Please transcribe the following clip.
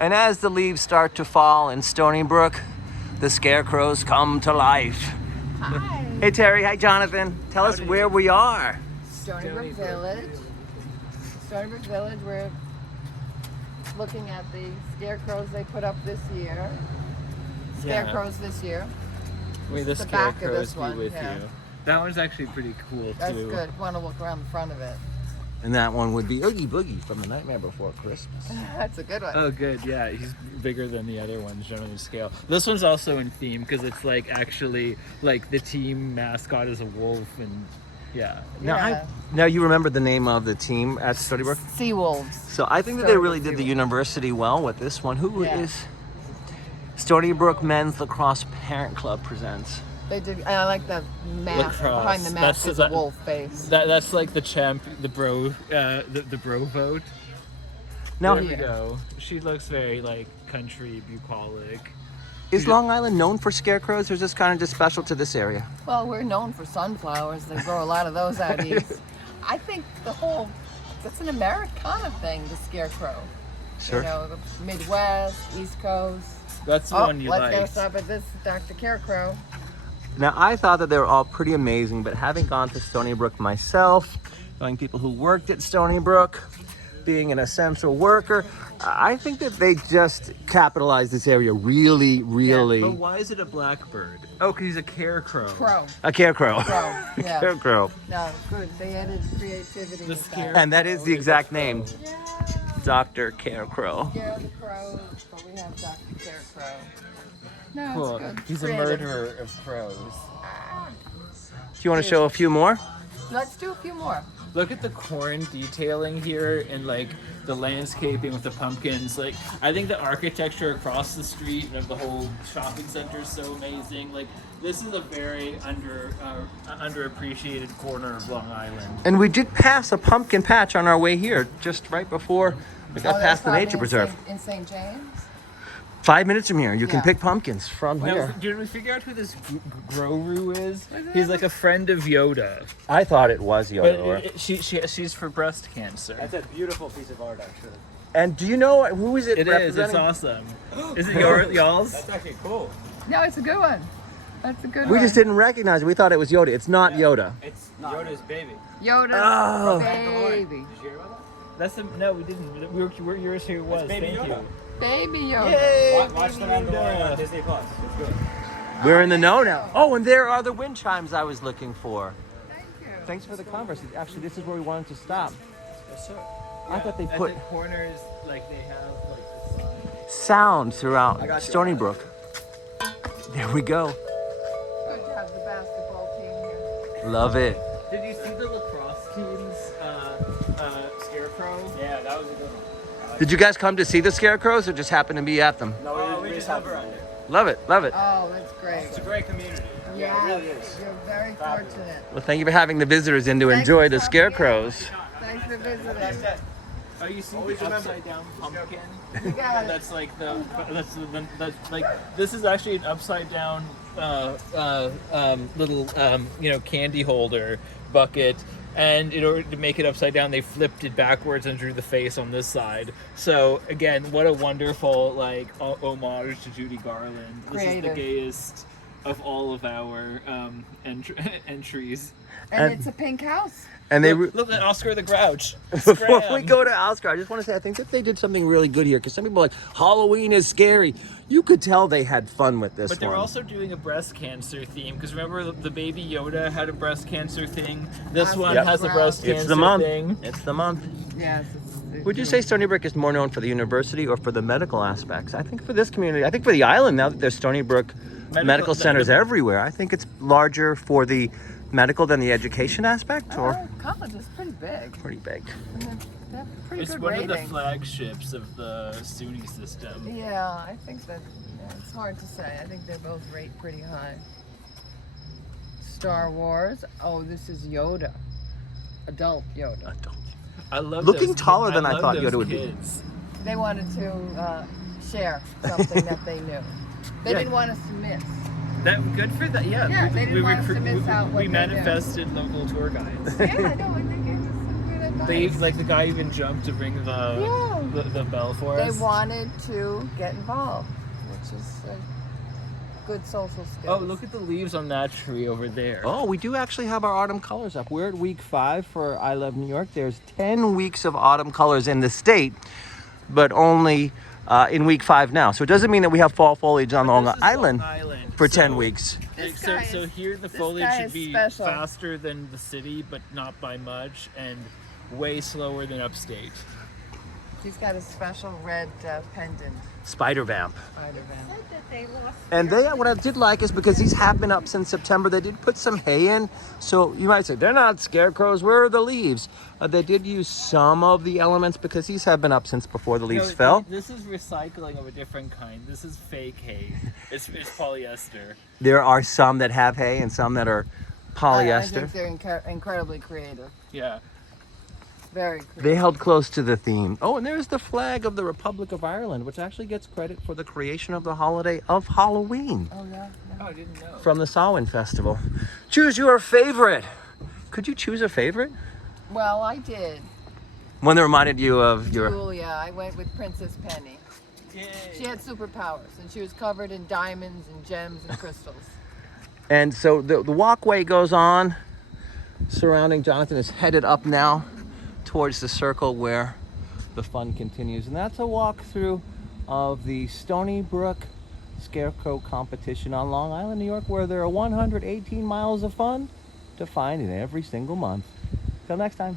And as the leaves start to fall in Stony Brook, the scarecrows come to life. Hi. Hey Terry, hi Johnathan. Tell us where we are. Stony Brook Village. Stony Brook Village, we're looking at the scarecrows they put up this year. Scarecrows this year. May the the back of scarecrows this be one, with yeah. you. That one's actually pretty cool That's too. good. Want to look around the front of it. And that one would be Oogie Boogie from The Nightmare Before Christmas. That's a good one. Oh, good. Yeah, he's bigger than the other ones, generally scale. This one's also in theme because it's like actually like the team mascot is a wolf, and yeah. Now you remember the name of the team at Stony Brook? Sea wolves. So I think that they really did the university well with this one. Who is Stony Brook Men's Lacrosse Parent Club presents? They did. And I like the mask behind the mask is a wolf face. That's like the the bro vote. Now There we go. She looks very like country bucolic. is Long Island known for scarecrows, or is this kind of just special to this area? Well, we're known for sunflowers. They grow a lot of those out east. I think that's an Americana thing, the scarecrow. Sure. You know, the Midwest, East Coast. That's the one you let's like. go stop at this Dr. Carecrow. Now I thought that they were all pretty amazing, but having gone to Stony Brook myself, knowing people who worked at Stony Brook, being an essential worker, I think that they just capitalized this area really. But why is it a blackbird? Oh, because he's a carecrow. Crow. A carecrow. Crow. Yeah. Carecrow. No, good. They added creativity. The with scare- that. And that is the exact name, Yeah. Dr. Carecrow. Scare the crows, but we have Dr. Carecrow. No, Cool. it's good. He's a Creative. murderer of crows. Do you want to show a few more? Let's do a few more. Look at the corn detailing here and like the landscaping with the pumpkins. Like I think the architecture across the street and of the whole shopping center is so amazing. Like this is a very underappreciated corner of Long Island. And we did pass a pumpkin patch on our way here, just right before we got past the nature preserve. In St. James? 5 minutes from here, you can Yeah. pick pumpkins from Now, here. did we figure out who this Growroo is? He's like a friend of Yoda. I thought it was Yoda. But she's for breast cancer. That's a beautiful piece of art, actually. And do you know who is it It is. It's representing? awesome. Is it y'all's? That's actually cool. No, it's a good one. That's a good one. We just didn't recognize it. We thought it was Yoda. It's not Yoda. It's Yoda's baby. Yoda's Oh. baby. Did you hear about That's no, we didn't. We were yours who it was. That's Baby Thank Yoda. you. Baby Yoda. that? Watch the Mandalorian on Disney Plus. It's good. We're in the know now. Oh, and there are the wind chimes I was looking for. Thank you. Thanks for the converse. Actually, this is where we wanted to stop. Yes, sir. I thought they At put the corners, like they have like the sign. sound I throughout got you. Stony Brook. There we go. Good to have the basketball team here. Love it. Did you see the lacrosse team's Scarecrow? Yeah, that was a good one. Did you guys come to see the scarecrows or just happen to be at them? No, we just have her under. Love it. Love it. Oh, that's great. It's a great community. Yeah, it really is. You're very fortunate. Well, thank you for having the visitors in to Thanks enjoy for the coming scarecrows. Thanks for visiting. Oh, you see Always the remember. upside down pumpkin? You got it. That's like that's like this is actually an upside down little candy holder bucket. And in order to make it upside down, they flipped it backwards and drew the face on this side. So again, what a wonderful like homage to Judy Garland. This is Creative. the gayest of all of our entries. And it's a pink house. And they Look at Oscar the Grouch. before we Scram. go to Oscar, I just want to say I think that they did something really good here because some people are like Halloween is scary. You could tell they had fun with this But they were one. also doing a breast cancer theme because remember the baby Yoda had a breast cancer thing. This one Yep. has a breast cancer It's the month. thing. It's the month. Yes. Would you say Stony Brook is more known for the university or for the medical aspects? I think for this community, I think for the island now that there's Stony Brook medical centers everywhere, I think it's larger for the medical than the education aspect, or college is pretty big. pretty big. And they're pretty It's good one ratings. of the flagships of the SUNY system. Yeah, I think that it's hard to say. I think they both rate pretty high. Star Wars. Oh, this is Yoda. Adult Yoda. I love Looking those taller than I love thought those Yoda would be. kids. They wanted to share something that they knew. They Yeah. didn't want us to miss. That good for that. Yeah, Yeah, they didn't want us to miss out what we they manifested local tour guides. Yeah, I know. I think it's so good. They like the guy even jumped to bring the the bell for They us. wanted to get involved, which is a good social skill. Oh, look at the leaves on that tree over there. Oh, we do actually have our autumn colors up. We're at week 5 for I Love New York. There's 10 weeks of autumn colors in the state, but only in week 5 now. So it doesn't mean that we have fall foliage on Long This is Island Long Island for so- 10 weeks. This So, guy so is- here the this foliage guy should is be special. faster than the city, but not by much, and way slower than upstate. He's got a special red pendant. Spider vamp. Spider Van. And what I did like is because these have been up since September, they did put some hay in. So you might say, they're not scarecrows, where are the leaves? They did use some of the elements because these have been up since before the leaves fell. This is recycling of a different kind. This is fake hay. It's polyester. There are some that have hay and some that are I polyester. think they're incredibly creative. Yeah. Very creative. They held close to the theme. Oh, and there's the flag of the Republic of Ireland, which actually gets credit for the creation of the holiday of Halloween Oh, yeah. Oh, I didn't know. from the Samhain Festival. Choose your favorite. Could you choose a favorite? Well, I did. One that reminded you of your... Julia. I went with Princess Penny. Yay. She had superpowers, and she was covered in diamonds and gems and crystals. And so the walkway goes on surrounding Johnathan is headed up now towards the circle where the fun continues. And that's a walkthrough of the Stony Brook Scarecrow Competition on Long Island, New York, where there are 118 miles of fun to find in every single month. Till next time.